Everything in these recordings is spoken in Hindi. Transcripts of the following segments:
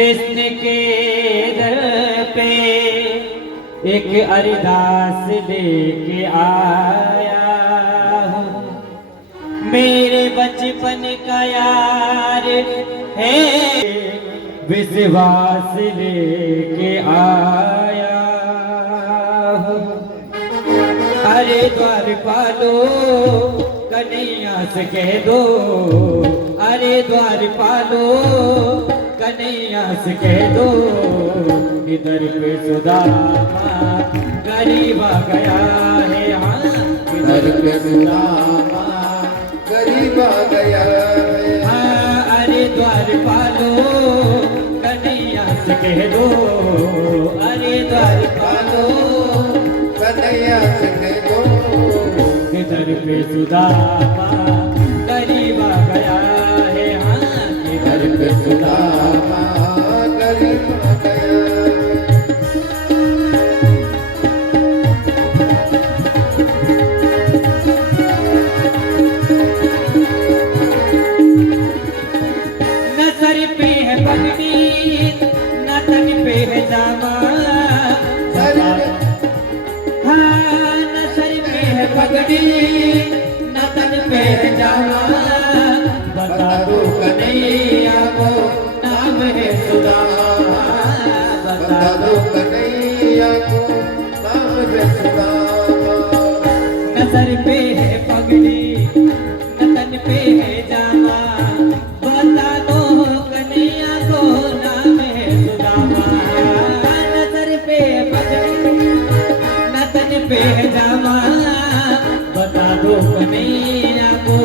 कृष्ण के दर पे एक अरदास लेके आया हूँ। मेरे बचपन का यार है, विश्वास लेके आया हूँ। अरे द्वार पालो कन्हैया से कह दो, अरे द्वार पालो कन्हैया से कह दो, इधर पे सुदामा गरीब आ गया है। हाँ, इधर पे सुदामा गरीब आ गया है। हाँ, अरे द्वार पालो कन्हैया से कह दो, अरे द्वार पालो कन्हैया से कह दो, इधर पे सुदामा गरीब आ गया है। हाँ, इधर पे सुदामा गरीब आ गया है। न सर पे है पगड़ी न तन पे है जामा, हाँ न सर पे है पगड़ी न तन पे है जामा, बता दो कन्हैया को नाम है सुदामा, बता दो कन्हैया को नाम है सुदामा। न सर पे है पगड़ी न तन पे है जामा, बता दो कन्हैया को नाम है सुदामा। न सर पे है पगड़ी न तन पे है जामा, बता दो कन्हैया को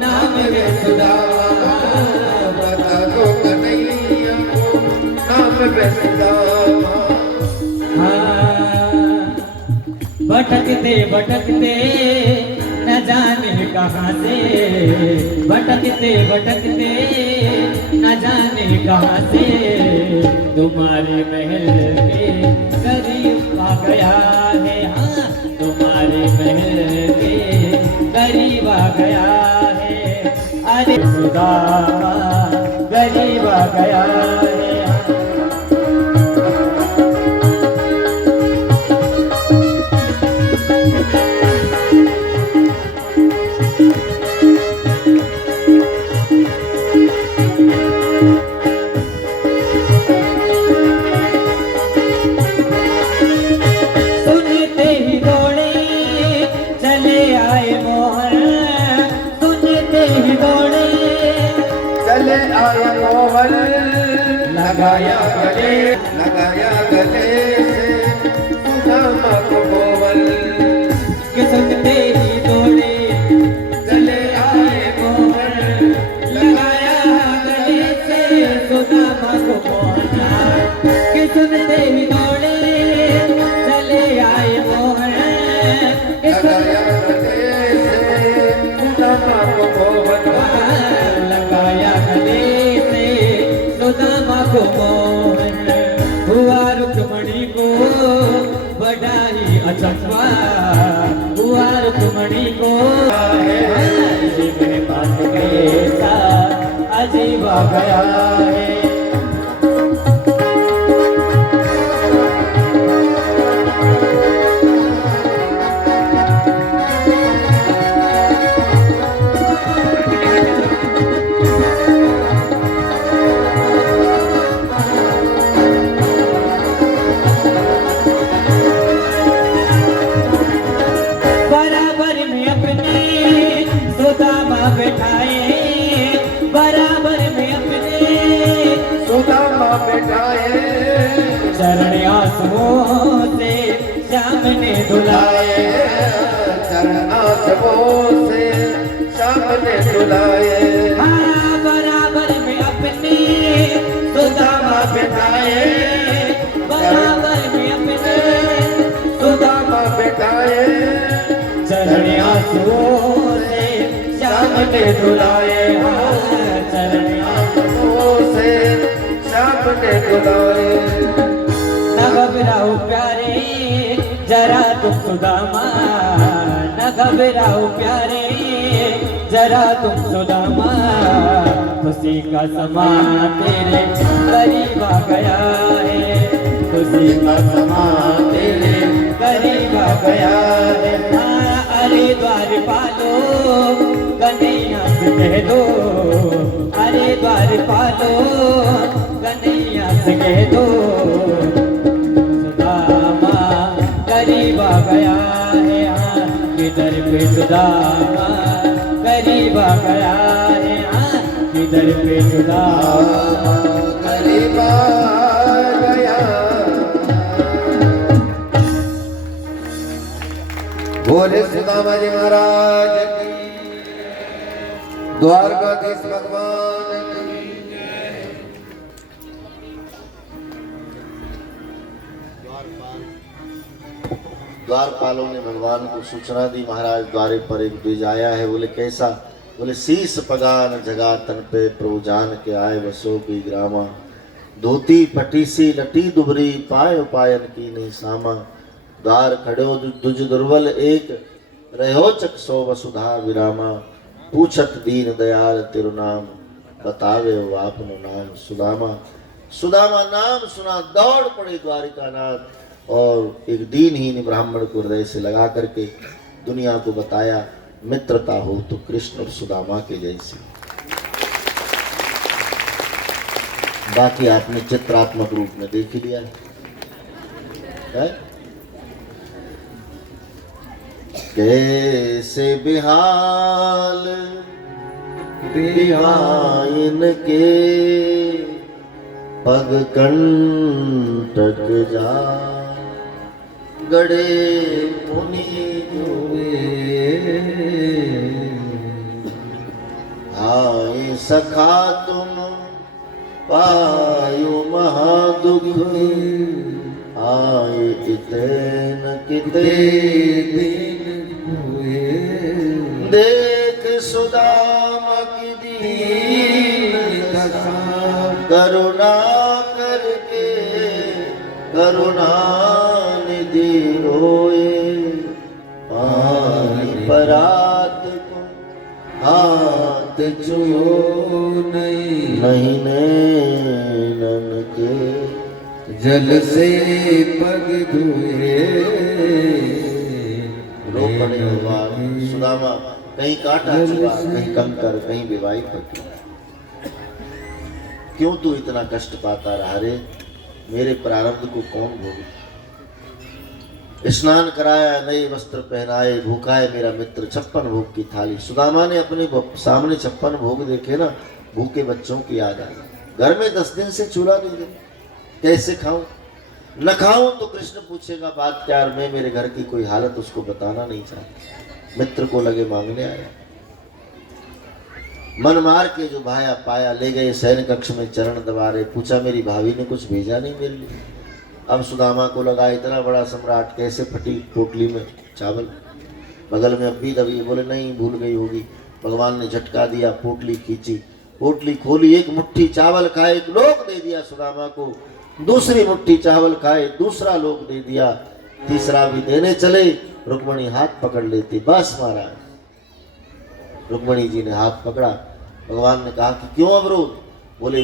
नाम है सुदामा। बता दो कन्हैया को नाम है सुदामा। हाँ, भटकते भटकते न जाने कहाँ से, भटकते भटकते न जाने कहाँ से, तुम्हारे महल के करीब आ गया है। हाँ, तुम्हारे महल के करीब आ गया है। अरे सुदामा गरीब आ गया है। सुनते ही दौड़े चले आए मोहन, सुनते ही दौड़े चले आए मोहन, लगाया गले, लगाया गले से सुदामा को मोहन। कि सुनते ही दौड़े चले आए मोहन, लगाया गले से सुदामा को मोहन। कि सुनते ही दौड़े चले आए मोहन, कि लगाया गले से सुदामा को मोहन। लगाया गले से सुदामा को मोहन। हुआ रुक्मणी को बड़ा ही अचंभा, हुआ रुक्मणी को अजीब है बात कैसा अजीब आ गया है। बराबर में अपने सुदामा बैठाए, बराबर में अपने सुदामा बैठाए, चरण आंसुओं से श्याम ने धुलाए। चरण आंसुओं से श्याम ने धुलाए। हाँ, बराबर में अपने सुदामा बैठाए, बराबर में अपने सुदामा बैठाए, चरण आंसुओं से श्याम ने धुलाए। हाँ, चरण आंसुओं से श्याम ने धुलाए। न घबराओ प्यारे जरा तुम सुदामा, न घबराओ प्यारे जरा तुम सुदामा खुशी का समा तेरे करीब आ गया है, खुशी का समा तेरे करीब आ गया है। अरे द्वार पालो कन्हैया से कह दो, अरे द्वार पालो कन्हैया से कह दो, सुदामा करीब आ गया है, किधर पे सुदामा करीब आ गया है, किधर पे सुदामा करीब आ गया। बोले सुदामा जी महाराज की, द्वारकाधीश भगवान की। द्वारपालों ने भगवान को सूचना दी, महाराज द्वारे पर एक द्विज आया है। बोले कैसा? बोले शीस पगान जगा तन पे प्रभु जान के आए वसो की ग्रामा, धोती पटीसी लटी दुबरी पायो पायन की नहीं सामा, द्वार खड़ो दुज दुर्बल एक रहो चक सो वसुधा विरामा, पूछत दीन दयाल तिरु नाम बतावे वो आपनो नाम सुदामा। सुदामा नाम सुना दौड़ पड़े द्वारिका नाथ और एक दीनहीन ब्राह्मण को हृदय से लगा करके दुनिया को बताया, मित्रता हो तो कृष्ण और सुदामा के जैसी। बाकी आपने चित्रात्मक रूप में देख ही लिया है? कैसे बिहाल बिहाइन के पग कंटक जा, गड़े मुनि जुए आए सखा तुम पायो महादुख, आए किते न किते दिन हुए, देख सुदामा की दीन दशा, करुणा करके करुणा निधि रोए, पानी परात को हाथ छुओ नहीं नैनन के, जल से पग धुए। रो पड़े भगवान सुदामा, कहीं कांटा चुभा, कहीं कंकर, कहीं बेवाई पकी। क्यों तू इतना कष्ट पाता रहा रे? मेरे प्रारब्ध को कौन भोगे? स्नान कराया, नए वस्त्र पहनाए, भूखा है मेरा मित्र 56 भोग की थाली। सुदामा ने अपने सामने 56 भोग देखे ना, भूखे बच्चों की याद आई। घर में 10 दिन से चूल्हा नहीं गया, कैसे खाऊं? न खाऊं तो कृष्ण पूछेगा बात क्या? मैं मेरे घर की कोई हालत उसको बताना नहीं चाहता। मित्र को लगे मांगने आया, मन मार के जो भाया पाया ले गए शयन कक्ष में, चरण दबा रहे। पूछा मेरी भाभी ने कुछ भेजा नहीं मेरे लिए? अब सुदामा को लगा इतना बड़ा सम्राट, कैसे फटी पोटली में चावल, बगल में अभी दबी। बोले नहीं, भूल गई होगी। भगवान ने झटका दिया, पोटली खींची, पोटली खोली, एक मुट्ठी चावल खाए, एक लोक दे दिया सुदामा को। दूसरी मुट्ठी चावल खाए, दूसरा लोक दे दिया, तीसरा भी देने चले। रुक्मणी हाथ पकड़ लेती, बस महाराज। रुक्मणी जी ने हाथ पकड़ा। भगवान ने कहा कि क्यों अवरोध? बोले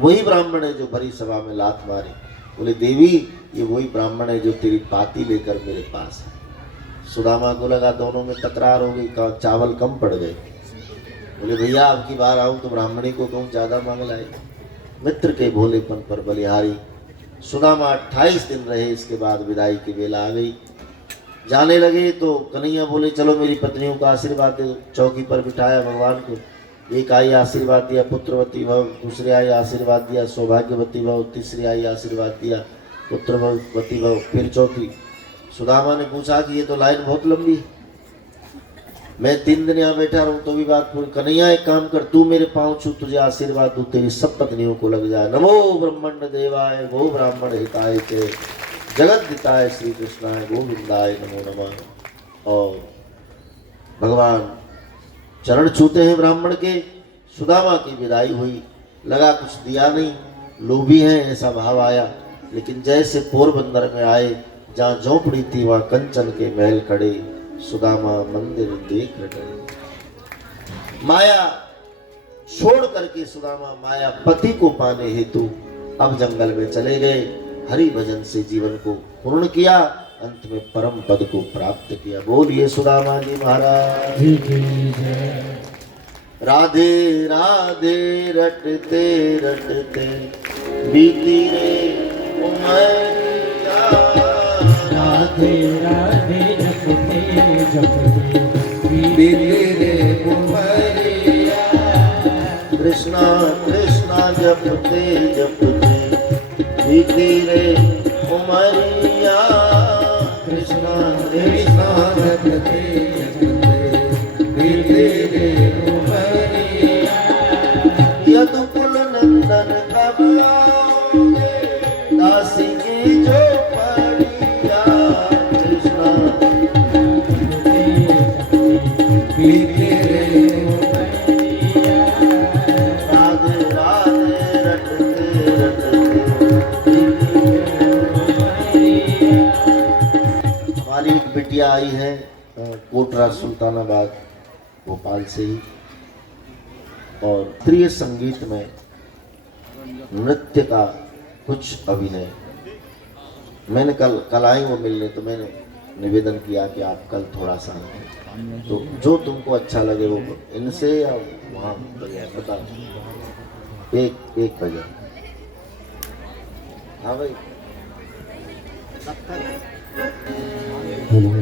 वही ब्राह्मण है जो भरी सभा में लात मारे। बोले देवी, ये वही ब्राह्मण है जो तेरी पाती लेकर मेरे पास है। सुदामा को लगा दोनों में तकरार हो गई, चावल कम पड़ गए। बोले भैया अब की बार आऊं तो ब्राह्मणी को कहूं ज्यादा मांग लाए। मित्र के भोलेपन पर बलिहारी सुदामा 28 दिन रहे। इसके बाद विदाई की बेला आ गई। जाने लगे तो कन्हैया बोले चलो मेरी पत्नियों का आशीर्वाद दे दो। चौकी पर बिठाया भगवान को। एक आई आशीर्वाद दिया पुत्रवती भव, दूसरे आई आशीर्वाद दिया सौभाग्यवती भव, तीसरी आई आशीर्वाद दिया पुत्रवती भव, फिर चौथी। सुदामा ने पूछा कि ये तो लाइन बहुत लंबी है, मैं 3 दिन यहाँ बैठा रहूं तो भी बात पूरी। कन्हैया एक काम कर, तू मेरे पाँव छू, तुझे आशीर्वाद दूं, तेरी सब पत्नियों को लग जाए। नमो ब्रह्मण्ड देवाय गो ब्राह्मण हिताय के जगत हिताय श्री कृष्णाय गोविंदाय नमो नमः। और भगवान चरण छूते हैं ब्राह्मण के। सुदामा की विदाई हुई। लगा कुछ दिया नहीं, लोभी हैं ऐसा भाव आया। लेकिन जैसे पोरबंदर में आए, जहाँ झोपड़ी थी वहाँ कंचन के महल खड़े, सुदामा मंदिर देख रहे। माया छोड़ करके सुदामा माया पति को पाने हेतु अब जंगल में चले गए। हरि भजन से जीवन को पूर्ण किया, अंत में परम पद को प्राप्त किया। बोलिए सुदामा जी महाराज। राधे राधे रटते रटते बीती रे उमरिया, राधे राधे जपते जपते बीती रे उमरिया, कृष्णा कृष्णा जपते जपते बीती रे उमरिया, कृष्णा कृष्णा जपते जपते बीती रे उमरिया। यदुकुल नंदन कब आओगे, दासी की जो पड़िया, कृष्णा बीती रे उमरिया, राधे राधे रटते रटते। हमारी एक बिटिया आई है कोटरा सुल्तानाबाद भोपाल से ही, और प्रिय संगीत में नृत्य का कुछ अभिनय। मैंने कल आई वो मिलने, तो मैंने निवेदन किया कि आप कल थोड़ा सा, तो जो तुमको अच्छा लगे वो इनसे या वहाँ बता, एक भजन। हाँ भाई, बोलो।